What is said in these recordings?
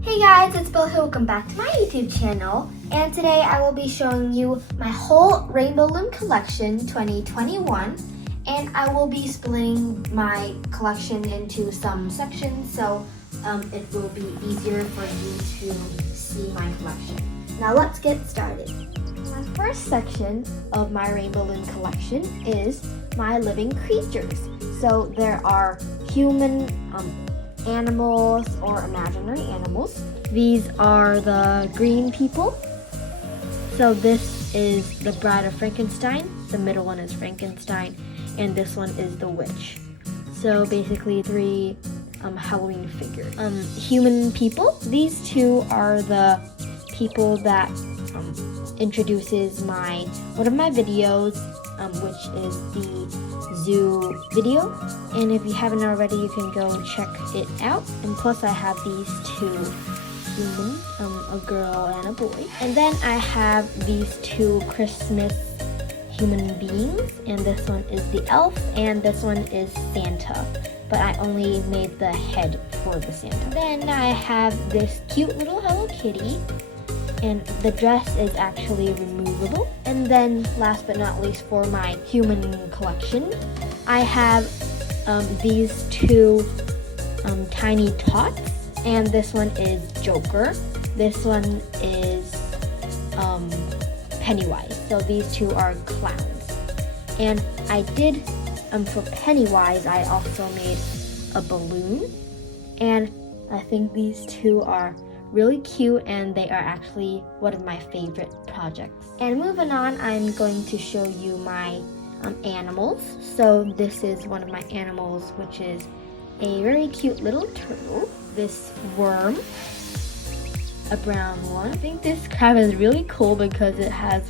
Hey guys, it's Bill here. Welcome back to my YouTube channel. And today I will be showing you my whole Rainbow Loom collection 2021. And I will be splitting my collection into some sections so it will be easier for you to see my collection. Now let's get started. My first section of my Rainbow Loom collection is my living creatures. So there are human, animals or imaginary animals. These are the green people. So this is the Bride of Frankenstein, the middle one is Frankenstein, and this one is the witch. So basically three Halloween figures. Human people, these two are the people that introduces one of my videos, which is the zoo video, and if you haven't already you can go check it out. And plus I have these two humans, a girl and a boy, and then I have these two Christmas human beings, and this one is the elf and this one is Santa, but I only made the head for the Santa. Then I have this cute little Hello Kitty, and the dress is actually removable. And then last but not least, for my human collection, I have these two tiny tots, and this one is Joker, this one is Pennywise. So these two are clowns. And I did, for Pennywise, I also made a balloon, and I think these two are really cute, and they are actually one of my favorite projects. And moving on, I'm going to show you my animals. So this is one of my animals, which is a very cute little turtle. This worm, a brown one. I think this crab is really cool because it has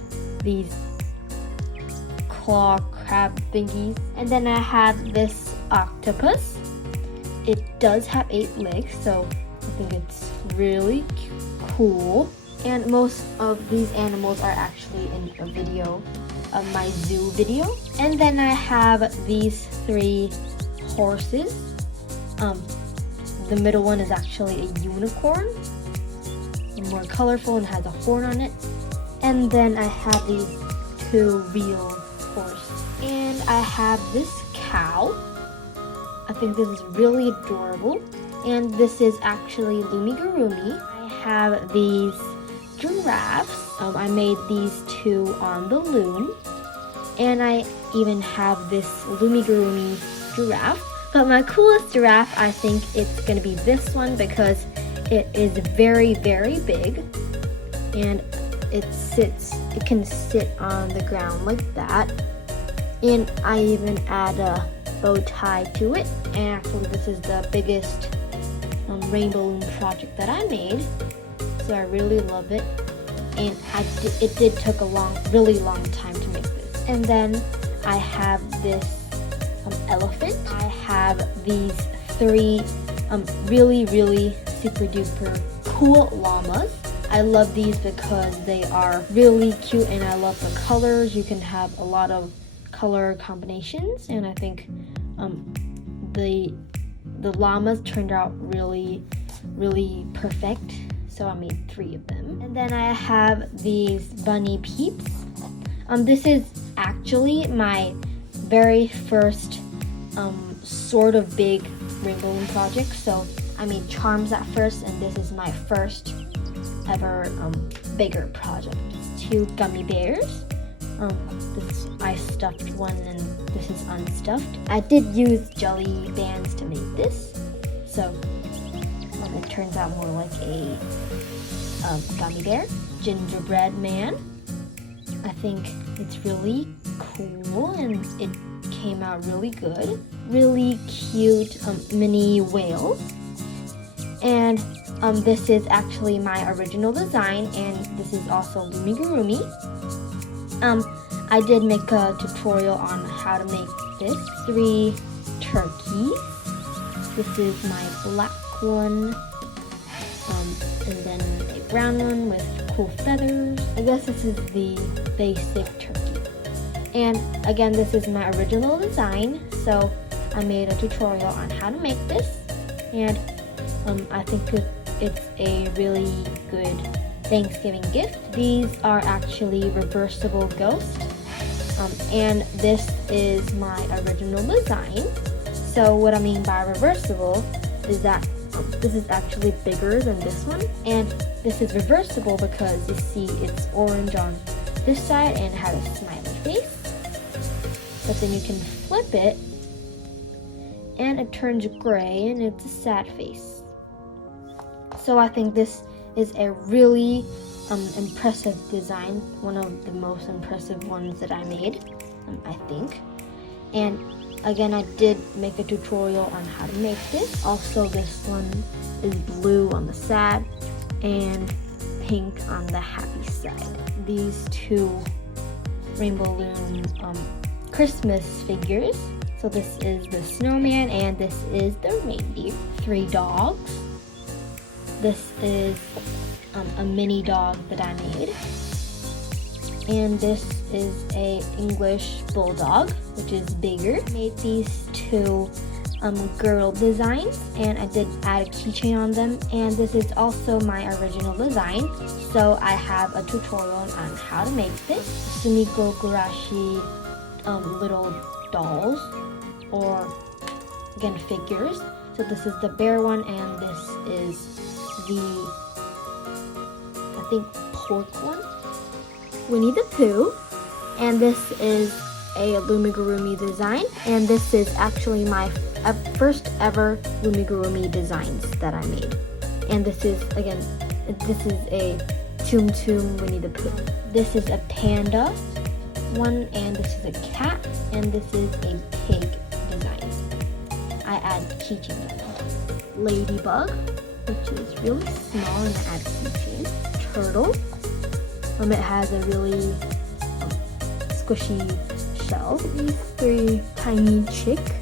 these claw crab thingies. And then I have this octopus. It does have 8 legs, so I think it's really cool. And most of these animals are actually in a video of my zoo video. And then I have these 3 horses. The middle one is actually a unicorn, more colorful and has a horn on it. And then I have these 2 real horses. And I have this cow. I think this is really adorable. And this is actually Lumigurumi. I have these giraffes. I made these 2 on the loom. And I even have this Lumigurumi giraffe. But my coolest giraffe, I think it's going to be this one because it is very, very big. And it can sit on the ground like that. And I even add a bow tie to it. And actually this is the biggest Rainbow Loom project that I made, so I really love it, and it did take a really long time to make this. And then I have this elephant. I have these 3 really, really super duper cool llamas. I love these because they are really cute, and I love the colors. You can have a lot of color combinations, and I think the llamas turned out really, really perfect, so I made 3 of them. And then I have these bunny peeps. This is actually my very first sort of big Rainbow Loom project. So I made charms at first, and this is my first ever bigger project. 2 gummy bears. I stuffed one, and this is unstuffed. I did use jelly bands to make this, so it turns out more like a gummy bear. Gingerbread man. I think it's really cool, and it came out really good. Really cute mini whales. And this is actually my original design, and this is also Lumigurumi. I did make a tutorial on how to make this. 3 turkeys. This is my black one, and then a brown one with cool feathers. I guess this is the basic turkey. And again, this is my original design, so I made a tutorial on how to make this, and I think it's a really good Thanksgiving gift. These are actually reversible ghosts, and this is my original design. So what I mean by reversible is that this is actually bigger than this one, and this is reversible because you see it's orange on this side and it has a smiley face. But then you can flip it and it turns gray and it's a sad face. So I think this is a really impressive design, one of the most impressive ones that I made, I think. And again, I did make a tutorial on how to make this. Also, this one is blue on the sad and pink on the happy side. These two Rainbow Loom Christmas figures. So this is the snowman and this is the reindeer. 3 dogs. This is a mini dog that I made. And this is a English bulldog, which is bigger. I made these 2 girl designs, and I did add a keychain on them, and this is also my original design. So I have a tutorial on how to make this. Sumiko Gurashi little dolls, or again figures. So this is the bear one, and this is the, I think, pork one. Winnie the Pooh, and this is a Lumigurumi design, and this is actually my first ever Lumigurumi designs that I made. And this is, again, this is a Tsum Tsum Winnie the Pooh. This is a panda one, and this is a cat, and this is a pig design. I add keychain on it. Ladybug, which is really small, and I add keychain. Turtle. It has a really squishy shell. These 3 tiny chicks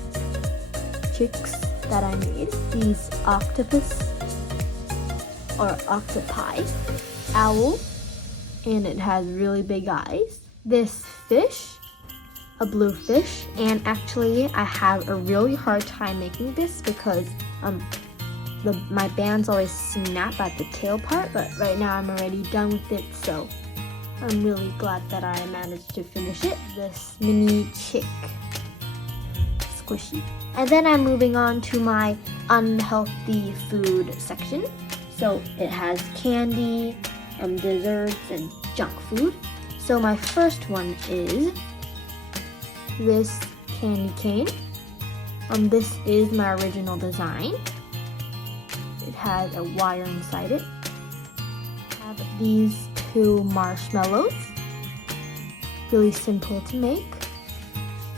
that I made. These octopus or octopi. Owl, and it has really big eyes. This fish, a blue fish, and actually I have a really hard time making this because my bands always snap at the tail part, but right now I'm already done with it, so I'm really glad that I managed to finish it. This mini chick, squishy. And then I'm moving on to my unhealthy food section. So it has candy, desserts, and junk food. So my first one is this candy cane. This is my original design. It has a wire inside it. I have these 2 marshmallows, really simple to make.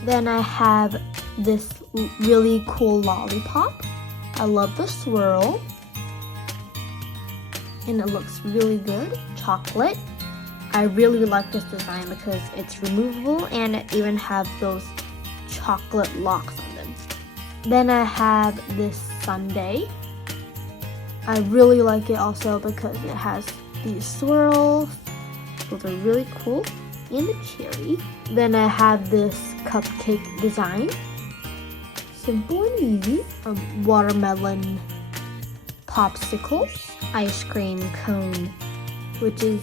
Then I have this really cool lollipop. I love the swirl, and it looks really good. Chocolate. I really like this design because it's removable and it even has those chocolate locks on them. Then I have this sundae. I really like it also because it has these swirls. Those are really cool. And the cherry. Then I have this cupcake design. Simple and easy. Watermelon popsicles. Ice cream cone, which is,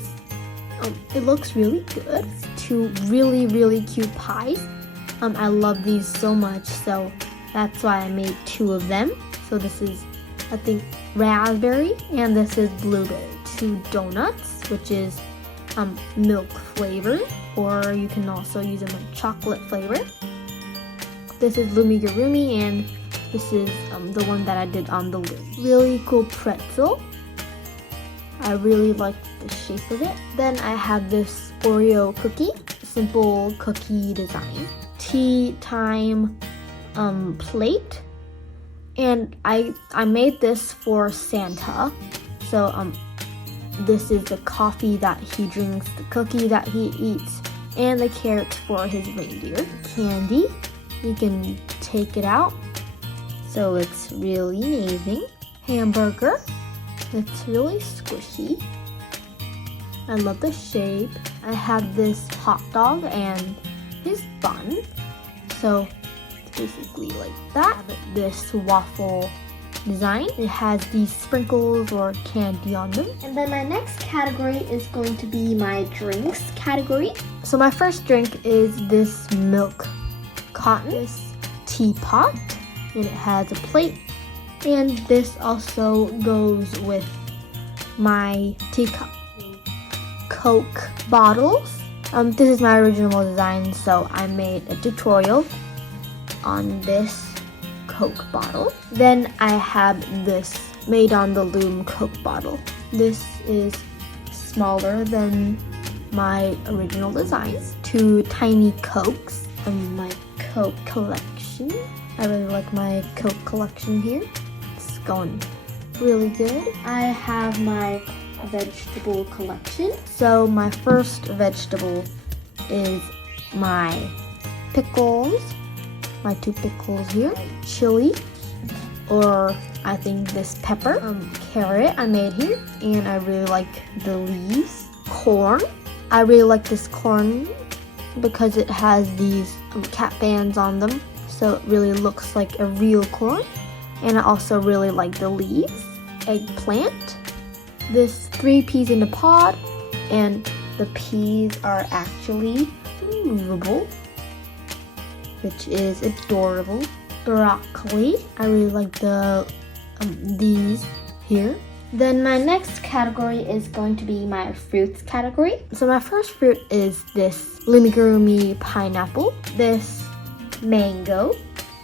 it looks really good. 2 really cute pies. I love these so much, so that's why I made 2 of them. So this is, I think, raspberry, and this is blueberry. 2 donuts, which is milk flavor, or you can also use them with chocolate flavor. This is Lumigurumi, and this is the one that I did on the lid. Really cool pretzel. I really like the shape of it. Then I have this Oreo cookie, simple cookie design. Tea time plate, and I made this for Santa. So this is the coffee that he drinks, the cookie that he eats, and the carrots for his reindeer. Candy, you can take it out, so it's really amazing. Hamburger, it's really squishy. I love the shape. I have this hot dog and his bun, so it's basically like that. This waffle design. It has these sprinkles or candy on them. And then my next category is going to be my drinks category. So my first drink is this milk cotton, this teapot, and it has a plate. And this also goes with my teacup. Coke bottles. This is my original design, so I made a tutorial on this Coke bottle. Then I have this made on the Loom Coke bottle. This is smaller than my original designs. 2 tiny Cokes from my Coke collection. I really like my Coke collection here. It's going really good. I have my vegetable collection. So my first vegetable is my pickles. My 2 pickles here. Chili, or I think this pepper. Carrot I made here, and I really like the leaves. Corn. I really like this corn because it has these cap bands on them, so it really looks like a real corn. And I also really like the leaves. Eggplant. This 3 peas in a pod, and the peas are actually removable, which is adorable. Broccoli. I really like the these here. Then my next category is going to be my fruits category. So my first fruit is this looming pineapple, this mango,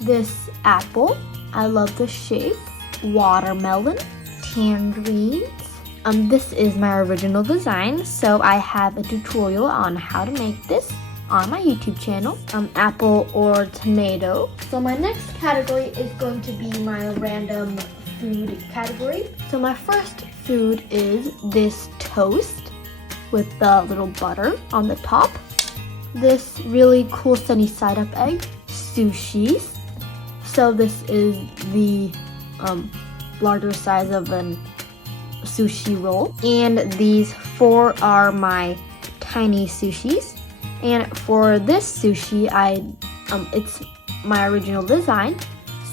this apple. I love the shape. Watermelon, tangerines. This is my original design, so I have a tutorial on how to make this on my YouTube channel. Apple or tomato. So my next category is going to be my random food category. So my first food is this toast with the little butter on the top. This really cool sunny side up egg. Sushis. So this is the larger size of an sushi roll, and these 4 are my tiny sushis. And for this sushi, it's my original design,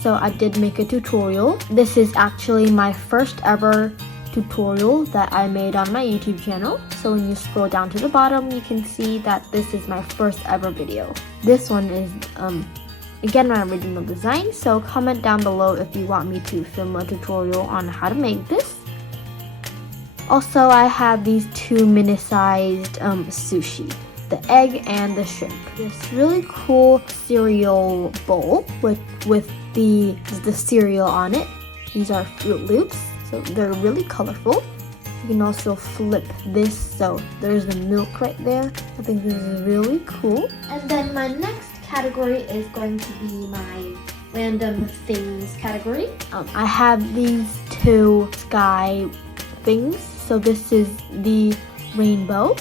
so I did make a tutorial. This is actually my first ever tutorial that I made on my YouTube channel. So when you scroll down to the bottom, you can see that this is my first ever video. This one is again my original design, so comment down below if you want me to film a tutorial on how to make this. Also, I have these 2 mini-sized sushi, the egg and the shrimp. This really cool cereal bowl with the cereal on it. These are Fruit Loops, so they're really colorful. You can also flip this, so there's the milk right there. I think this is really cool. And then my next category is going to be my random things category. I have these 2 sky things. So this is the rainbow.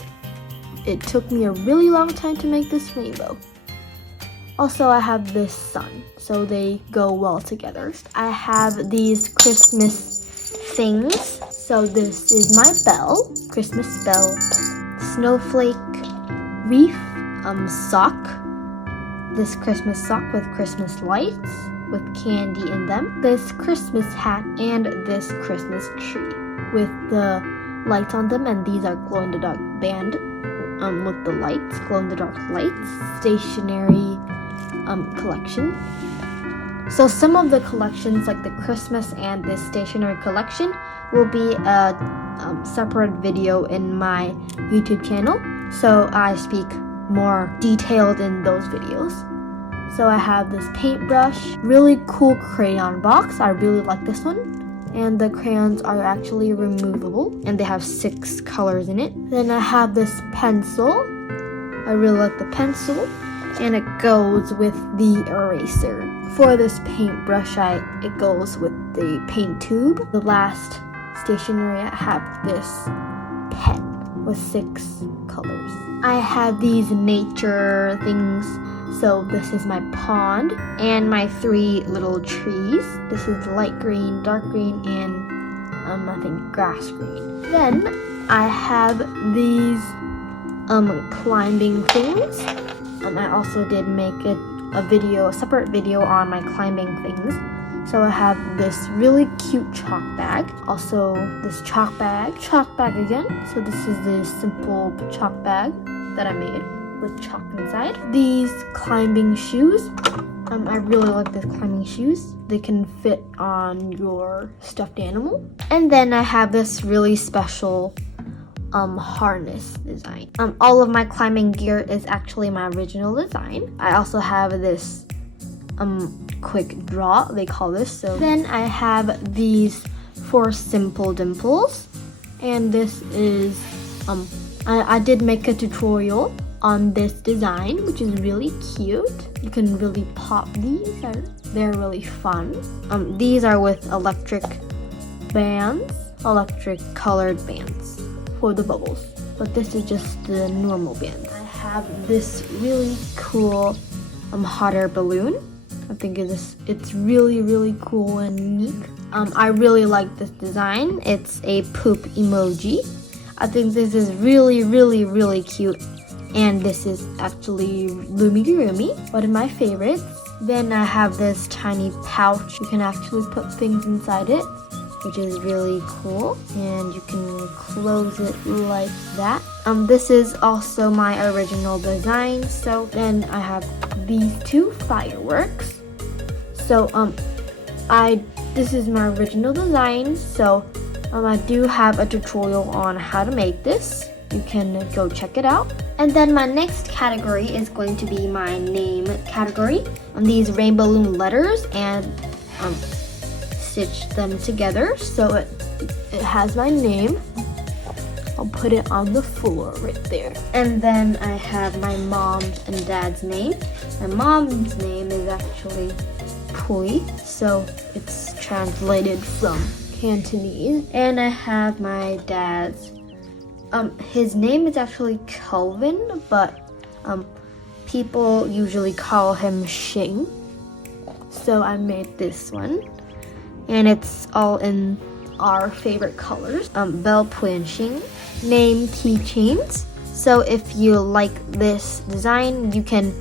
It took me a really long time to make this rainbow. Also, I have this sun, so they go well together. I have these Christmas things. So this is my bell, Christmas bell, snowflake wreath, sock, this Christmas sock with Christmas lights with candy in them, this Christmas hat, and this Christmas tree with the lights on them, and these are glow-in-the-dark band with the lights, glow-in-the-dark lights. Stationery collection. So some of the collections, like the Christmas and this stationery collection, will be a separate video in my YouTube channel, so I speak more detailed in those videos. So I have this paintbrush, really cool crayon box. I really like this one. And the crayons are actually removable, and they have 6 colors in it. Then I have this pencil. I really like the pencil, and it goes with the eraser. For this paintbrush, it goes with the paint tube. The last stationery, I have this pen with 6 colors. I have these nature things. So this is my pond and my 3 little trees. This is light green, dark green, and I think grass green. Then I have these climbing things. I also did make a separate video on my climbing things. So I have this really cute chalk bag. Also this chalk bag again. So this is the simple chalk bag that I made with chalk inside. These climbing shoes. I really like these climbing shoes. They can fit on your stuffed animal. And then I have this really special harness design. All of my climbing gear is actually my original design. I also have this quick draw, they call this. So then I have these 4 simple dimples, and this is I did make a tutorial on this design, which is really cute. You can really pop these, they're really fun. These are with electric bands, electric colored bands for the bubbles, but this is just the normal band. I have this really cool hot air balloon. I think it's really cool and unique. I really like this design. It's a poop emoji. I think this is really cute, and this is actually looming, one of my favorites. Then I have this tiny pouch. You can actually put things inside it, which is really cool, and you can close it like that. This is also my original design. So then I have these 2 fireworks. So this is my original design. So I do have a tutorial on how to make this. You can go check it out. And then my next category is going to be my name category. These Rainbow Loom letters, and stitch them together so it has my name. I'll put it on the floor right there. And then I have my mom's and dad's name. My mom's name is actually POOH, so it's translated from Cantonese. And I have my dad's. His name is actually Kelvin, but people usually call him Shing. So I made this one, and it's all in our favorite colors. Bell Puanxing, name keychains. So if you like this design, you can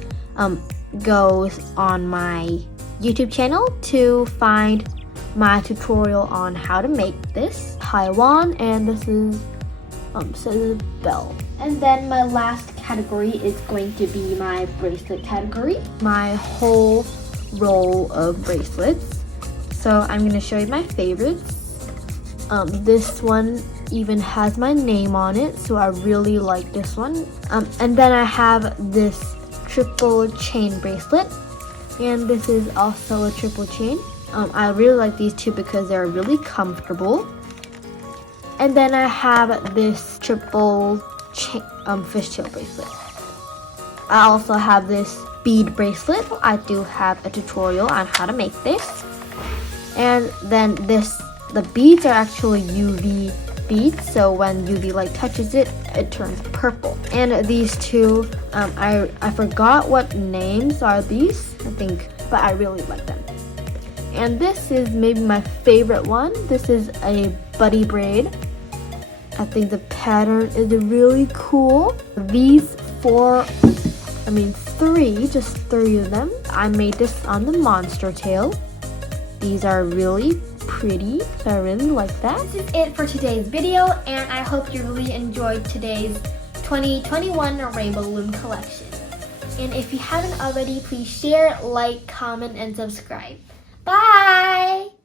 go on my YouTube channel to find my tutorial on how to make this. Taiwan, and this is says bell. And then my last category is going to be my bracelet category. My whole roll of bracelets. So I'm going to show you my favorites. This one even has my name on it, so I really like this one. And then I have this triple chain bracelet, and this is also a triple chain. I really like these 2 because they're really comfortable. And then I have this triple chain, fishtail bracelet. I also have this bead bracelet. I do have a tutorial on how to make this. And then the beads are actually UV beads, so when UV light touches it, it turns purple. And these 2, I forgot what names are these, I think, but I really like them. And this is maybe my favorite one. This is a buddy braid. I think the pattern is really cool. These 3, just 3 of them. I made this on the monster tail. These are really pretty, so I really like that. This is it for today's video, and I hope you really enjoyed today's 2021 Rainbow Loom collection. And if you haven't already, please share, like, comment, and subscribe. Bye!